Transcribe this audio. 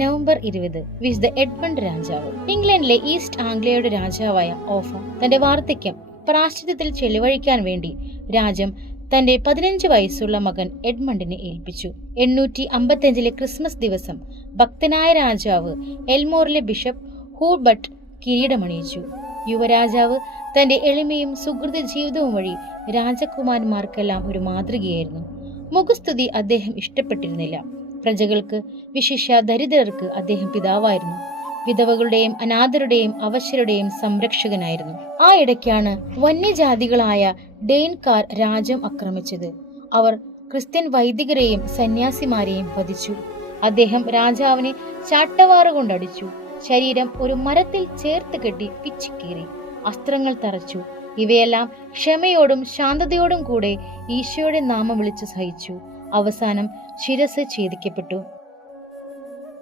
November 20 വിശുദ്ധ Edmund രാജാവ്. ഇംഗ്ലണ്ടിലെ ഈസ്റ്റ് ആംഗ്ലയുടെ രാജാവായ ഓഫ തന്റെ വാർദ്ധക്യം പ്രാശ്ചിത്യത്തിൽ ചെലവഴിക്കാൻ വേണ്ടി രാജ്യം തന്റെ 15 വയസ്സുള്ള മകൻ എഡ്മണ്ടിനെ ഏൽപ്പിച്ചു. 855 ക്രിസ്മസ് ദിവസം ഭക്തനായ രാജാവ് എൽമോറിലെ ബിഷപ്പ് ഹൂബർട്ട് കിരീടമണിയിച്ചു. യുവരാജാവ് തന്റെ എളിമയും സുഹൃത ജീവിതവും വഴി രാജകുമാരന്മാർക്കെല്ലാം ഒരു മാതൃകയായിരുന്നു. മുഖസ്തുതി അദ്ദേഹം ഇഷ്ടപ്പെട്ടിരുന്നില്ല. പ്രജകൾക്ക്, വിശിഷ്യ ദരിദ്രർക്ക് അദ്ദേഹം പിതാവായിരുന്നു. വിധവകളുടെയും അനാഥരുടെയും അവശരുടെയും സംരക്ഷകനായിരുന്നു. ആ ഇടയ്ക്കാണ് വന്യജാതികളായ ഡെയിൻകാർ രാജ്യം ആക്രമിച്ചത്. അവർ ക്രിസ്ത്യൻ വൈദികരെയും സന്യാസിമാരെയും വധിച്ചു. അദ്ദേഹം രാജാവിനെ ചാട്ടവാറുകൊണ്ടടിച്ചു. ശരീരം ഒരു മരത്തിൽ ചേർത്ത് കെട്ടി പിച്ചിക്കീറി. അസ്ത്രങ്ങൾ തറച്ചു. ഇവയെല്ലാം ക്ഷമയോടും ശാന്തതയോടും കൂടെ ഈശോയുടെ നാമം വിളിച്ചു സഹിച്ചു. അവസാനം ശിരസ് ഛേദിക്കപ്പെട്ടു.